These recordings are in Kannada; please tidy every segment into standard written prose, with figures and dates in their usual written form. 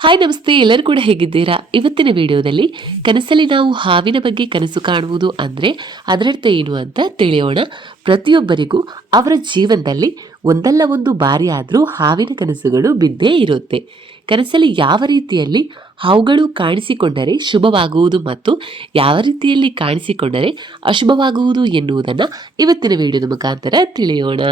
ಹಾಯ್ ನಮಸ್ತೆ, ಎಲ್ಲರೂ ಕೂಡ ಹೇಗಿದ್ದೀರಾ? ಇವತ್ತಿನ ವಿಡಿಯೋದಲ್ಲಿ ಕನಸಲ್ಲಿ ನಾವು ಹಾವಿನ ಬಗ್ಗೆ ಕನಸು ಕಾಣುವುದು ಅಂದರೆ ಅದರರ್ಥ ಏನು ಅಂತ ತಿಳಿಯೋಣ. ಪ್ರತಿಯೊಬ್ಬರಿಗೂ ಅವರ ಜೀವನದಲ್ಲಿ ಒಂದಲ್ಲ ಒಂದು ಬಾರಿ ಆದರೂ ಹಾವಿನ ಕನಸುಗಳು ಬಿದ್ದೇ ಇರುತ್ತೆ. ಕನಸಲ್ಲಿ ಯಾವ ರೀತಿಯಲ್ಲಿ ಹಾವುಗಳು ಕಾಣಿಸಿಕೊಂಡರೆ ಶುಭವಾಗುವುದು ಮತ್ತು ಯಾವ ರೀತಿಯಲ್ಲಿ ಕಾಣಿಸಿಕೊಂಡರೆ ಅಶುಭವಾಗುವುದು ಎನ್ನುವುದನ್ನು ಇವತ್ತಿನ ವಿಡಿಯೋದ ಮುಖಾಂತರ ತಿಳಿಯೋಣ.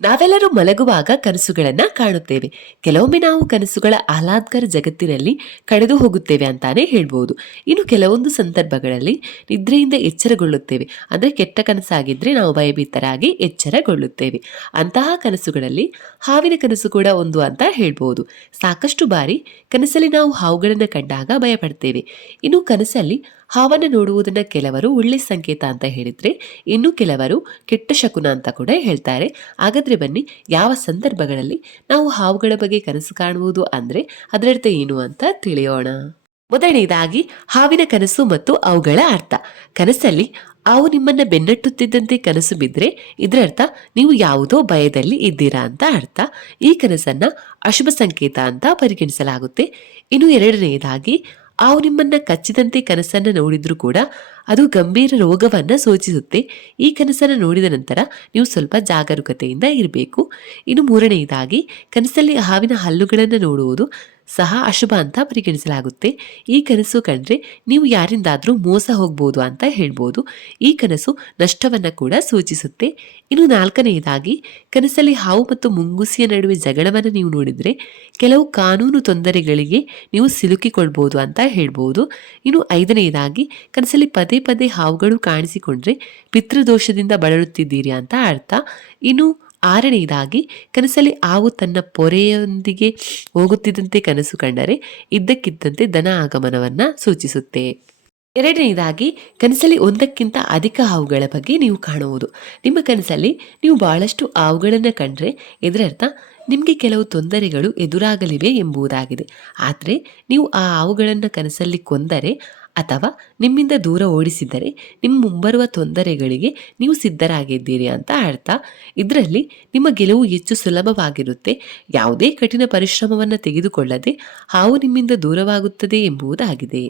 ನಾವೆಲ್ಲರೂ ಮಲಗುವಾಗ ಕನಸುಗಳನ್ನ ಕಾಣುತ್ತೇವೆ. ಕೆಲವೊಮ್ಮೆ ನಾವು ಕನಸುಗಳ ಆಹ್ಲಾದಕರ ಜಗತ್ತಿನಲ್ಲಿ ಕಳೆದು ಹೋಗುತ್ತೇವೆ ಅಂತಾನೆ ಹೇಳ್ಬೋದು. ಇನ್ನು ಕೆಲವೊಂದು ಸಂದರ್ಭಗಳಲ್ಲಿ ನಿದ್ರೆಯಿಂದ ಎಚ್ಚರಗೊಳ್ಳುತ್ತೇವೆ. ಅಂದ್ರೆ ಕೆಟ್ಟ ಕನಸಾಗಿದ್ರೆ ನಾವು ಭಯಭೀತರಾಗಿ ಎಚ್ಚರಗೊಳ್ಳುತ್ತೇವೆ. ಅಂತಹ ಕನಸುಗಳಲ್ಲಿ ಹಾವಿನ ಕನಸು ಕೂಡ ಒಂದು ಅಂತ ಹೇಳ್ಬೋದು. ಸಾಕಷ್ಟು ಬಾರಿ ಕನಸಲ್ಲಿ ನಾವು ಹಾವುಗಳನ್ನ ಕಂಡಾಗ ಭಯಪಡ್ತೇವೆ. ಇನ್ನು ಕನಸಲ್ಲಿ ಹಾವನ್ನು ನೋಡುವುದನ್ನ ಕೆಲವರು ಒಳ್ಳೆ ಸಂಕೇತ ಅಂತ ಹೇಳಿದ್ರೆ, ಇನ್ನು ಕೆಲವರು ಕೆಟ್ಟ ಶಕುನ ಅಂತ ಕೂಡ ಹೇಳ್ತಾರೆ. ಹಾಗಾದ್ರೆ ಬನ್ನಿ, ಯಾವ ಸಂದರ್ಭಗಳಲ್ಲಿ ನಾವು ಹಾವುಗಳ ಬಗ್ಗೆ ಕನಸು ಕಾಣುವುದು ಅಂದ್ರೆ ಅದರರ್ಥ ಏನು ಅಂತ ತಿಳಿಯೋಣ. ಮೊದಲನೇದಾಗಿ ಹಾವಿನ ಕನಸು ಮತ್ತು ಅವುಗಳ ಅರ್ಥ. ಕನಸಲ್ಲಿ ಹಾವು ನಿಮ್ಮನ್ನ ಬೆನ್ನಟ್ಟುತ್ತಿದ್ದಂತೆ ಕನಸು ಬಿದ್ದರೆ ಇದರರ್ಥ ನೀವು ಯಾವುದೋ ಭಯದಲ್ಲಿ ಇದ್ದೀರಾ ಅಂತ ಅರ್ಥ. ಈ ಕನಸನ್ನ ಅಶುಭ ಸಂಕೇತ ಅಂತ ಪರಿಗಣಿಸಲಾಗುತ್ತೆ. ಇನ್ನು ಎರಡನೆಯದಾಗಿ ಹಾವು ನಿಮ್ಮನ್ನ ಕಚ್ಚಿದಂತೆ ಕನಸನ್ನ ನೋಡಿದ್ರು ಕೂಡ ಅದು ಗಂಭೀರ ರೋಗವನ್ನ ಸೂಚಿಸುತ್ತೆ. ಈ ಕನಸನ್ನು ನೋಡಿದ ನಂತರ ನೀವು ಸ್ವಲ್ಪ ಜಾಗರೂಕತೆಯಿಂದ ಇರಬೇಕು. ಇನ್ನು ಮೂರನೆಯದಾಗಿ ಕನಸಲ್ಲಿ ಹಾವಿನ ಹಲ್ಲುಗಳನ್ನು ನೋಡುವುದು ಸಹ ಅಶುಭ ಅಂತ ಪರಿಗಣಿಸಲಾಗುತ್ತೆ. ಈ ಕನಸು ಕಂಡ್ರೆ ನೀವು ಯಾರಿಂದಾದ್ರೂ ಮೋಸ ಹೋಗ್ಬೋದು ಅಂತ ಹೇಳ್ಬೋದು. ಈ ಕನಸು ನಷ್ಟವನ್ನ ಕೂಡ ಸೂಚಿಸುತ್ತೆ. ಇನ್ನು ನಾಲ್ಕನೆಯದಾಗಿ ಕನಸಲ್ಲಿ ಹಾವು ಮತ್ತು ಮುಂಗುಸಿಯ ನಡುವೆ ಜಗಳವನ್ನು ನೀವು ನೋಡಿದ್ರೆ ಕೆಲವು ಕಾನೂನು ತೊಂದರೆಗಳಿಗೆ ನೀವು ಸಿಲುಕಿಕೊಳ್ಬಹುದು ಅಂತ ಹೇಳ್ಬೋದು. ಇನ್ನು ಐದನೆಯದಾಗಿ ಕನಸಲ್ಲಿ ಪದೇ ಪದೇ ಹಾವುಗಳು ಕಾಣಿಸಿಕೊಂಡ್ರೆ ಪಿತೃದೋಷದಿಂದ ಬಳಲುತ್ತಿದ್ದೀರಿ ಅಂತ ಅರ್ಥ. ಇನ್ನು ಆರನೆಯದಾಗಿ ಕನಸಲ್ಲಿ ಹಾವು ತನ್ನ ಪೊರೆಯೊಂದಿಗೆ ಹೋಗುತ್ತಿದ್ದಂತೆ ಕನಸು ಕಂಡರೆ ಇದ್ದಕ್ಕಿದ್ದಂತೆ ಧನ ಆಗಮನವನ್ನ ಸೂಚಿಸುತ್ತೆ. ಎರಡನೆಯದಾಗಿ ಕನಸಲ್ಲಿ ಒಂದಕ್ಕಿಂತ ಅಧಿಕ ಹಾವುಗಳ ಬಗ್ಗೆ ನೀವು ಕಾಣುವುದು. ನಿಮ್ಮ ಕನಸಲ್ಲಿ ನೀವು ಬಹಳಷ್ಟು ಹಾವುಗಳನ್ನು ಕಂಡ್ರೆ ಇದರರ್ಥ ನಿಮಗೆ ಕೆಲವು ತೊಂದರೆಗಳು ಎದುರಾಗಲಿವೆ ಎಂಬುದಾಗಿದೆ. ಆದರೆ ನೀವು ಆ ಹಾವುಗಳನ್ನು ಕನಸಲ್ಲಿ ಕೊಂದರೆ ಅಥವಾ ನಿಮ್ಮಿಂದ ದೂರ ಓಡಿಸಿದರೆ ನಿಮ್ಮ ಮುಂಬರುವ ತೊಂದರೆಗಳಿಗೆ ನೀವು ಸಿದ್ಧರಾಗಿದ್ದೀರಿ ಅಂತ ಅರ್ಥ. ಇದರಲ್ಲಿ ನಿಮ್ಮ ಗೆಲುವು ಹೆಚ್ಚು ಸುಲಭವಾಗಿರುತ್ತೆ. ಯಾವುದೇ ಕಠಿಣ ಪರಿಶ್ರಮವನ್ನು ತೆಗೆದುಕೊಳ್ಳದೆ ಹಾವು ನಿಮ್ಮಿಂದ ದೂರವಾಗುತ್ತದೆ ಎಂಬುದಾಗಿದೆ.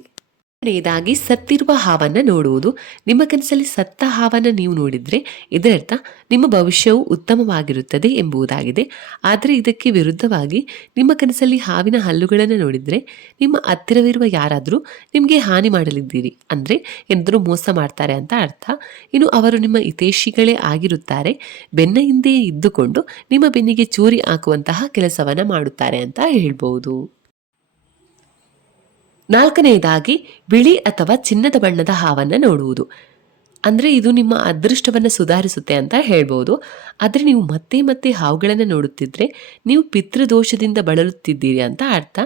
ಎರಡನೆಯದಾಗಿ ಸತ್ತಿರುವ ಹಾವನ್ನು ನೋಡುವುದು. ನಿಮ್ಮ ಕನಸಲ್ಲಿ ಸತ್ತ ಹಾವನ್ನು ನೀವು ನೋಡಿದ್ರೆ ಇದರರ್ಥ ನಿಮ್ಮ ಭವಿಷ್ಯವು ಉತ್ತಮವಾಗಿರುತ್ತದೆ ಎಂಬುದಾಗಿದೆ. ಆದರೆ ಇದಕ್ಕೆ ವಿರುದ್ಧವಾಗಿ ನಿಮ್ಮ ಕನಸಲ್ಲಿ ಹಾವಿನ ಹಲ್ಲುಗಳನ್ನು ನೋಡಿದ್ರೆ ನಿಮ್ಮ ಹತ್ತಿರವಿರುವ ಯಾರಾದರೂ ನಿಮಗೆ ಹಾನಿ ಮಾಡಲಿದ್ದೀರಿ, ಅಂದ್ರೆ ಎಂದರೂ ಮೋಸ ಮಾಡ್ತಾರೆ ಅಂತ ಅರ್ಥ. ಇನ್ನು ಅವರು ನಿಮ್ಮ ಹಿತೈಷಿಗಳೇ ಆಗಿರುತ್ತಾರೆ. ಬೆನ್ನ ಹಿಂದೆ ಇದ್ದುಕೊಂಡು ನಿಮ್ಮ ಬೆನ್ನಿಗೆ ಚೂರಿ ಹಾಕುವಂತಹ ಕೆಲಸವನ್ನ ಮಾಡುತ್ತಾರೆ ಅಂತ ಹೇಳ್ಬಹುದು. ನಾಲ್ಕನೆಯದಾಗಿ ಬಿಳಿ ಅಥವಾ ಚಿನ್ನದ ಬಣ್ಣದ ಹಾವನ್ನು ನೋಡುವುದು. ಅಂದರೆ ಇದು ನಿಮ್ಮ ಅದೃಷ್ಟವನ್ನು ಸುಧಾರಿಸುತ್ತೆ ಅಂತ ಹೇಳ್ಬೋದು. ಆದರೆ ನೀವು ಮತ್ತೆ ಮತ್ತೆ ಹಾವುಗಳನ್ನು ನೋಡುತ್ತಿದ್ರೆ ನೀವು ಪಿತೃದೋಷದಿಂದ ಬಳಲುತ್ತಿದ್ದೀರಿ ಅಂತ ಅರ್ಥ.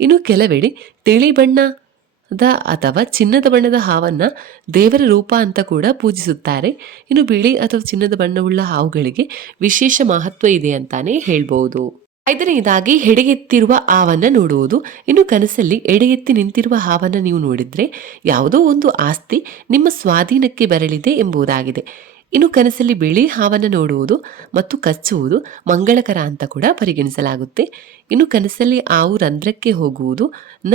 ಇನ್ನು ಕೆಲವೆಡೆ ತಿಳಿ ಬಣ್ಣದ ಅಥವಾ ಚಿನ್ನದ ಬಣ್ಣದ ಹಾವನ್ನು ದೇವರ ರೂಪ ಅಂತ ಕೂಡ ಪೂಜಿಸುತ್ತಾರೆ. ಇನ್ನು ಬಿಳಿ ಅಥವಾ ಚಿನ್ನದ ಬಣ್ಣವುಳ್ಳ ಹಾವುಗಳಿಗೆ ವಿಶೇಷ ಮಹತ್ವ ಇದೆ ಅಂತಾನೆ ಹೇಳ್ಬೋದು. ಐದನೆಯದಾಗಿ ಎಡೆಗೆತ್ತಿರುವ ಹಾವನ್ನು ನೋಡುವುದು. ಇನ್ನು ಕನಸಲ್ಲಿ ಎಡೆಗೆತ್ತಿ ನಿಂತಿರುವ ಹಾವನ್ನು ನೀವು ನೋಡಿದ್ರೆ ಯಾವುದೋ ಒಂದು ಆಸ್ತಿ ನಿಮ್ಮ ಸ್ವಾಧೀನಕ್ಕೆ ಬರಲಿದೆ ಎಂಬುದಾಗಿದೆ. ಇನ್ನು ಕನಸಲ್ಲಿ ಬಿಳಿ ಹಾವನ್ನು ನೋಡುವುದು ಮತ್ತು ಕಚ್ಚುವುದು ಮಂಗಳಕರ ಅಂತ ಕೂಡ ಪರಿಗಣಿಸಲಾಗುತ್ತೆ. ಇನ್ನು ಕನಸಲ್ಲಿ ಹಾವು ರಂಧ್ರಕ್ಕೆ ಹೋಗುವುದು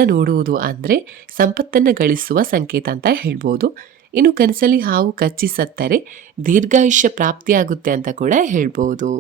ನೋಡುವುದು ಅಂದ್ರೆ ಸಂಪತ್ತನ್ನು ಗಳಿಸುವ ಸಂಕೇತ ಅಂತ ಹೇಳ್ಬೋದು. ಇನ್ನು ಕನಸಲ್ಲಿ ಹಾವು ಕಚ್ಚಿ ಸತ್ತರೆ ದೀರ್ಘಾಯುಷ್ಯ ಪ್ರಾಪ್ತಿಯಾಗುತ್ತೆ ಅಂತ ಕೂಡ ಹೇಳ್ಬೋದು.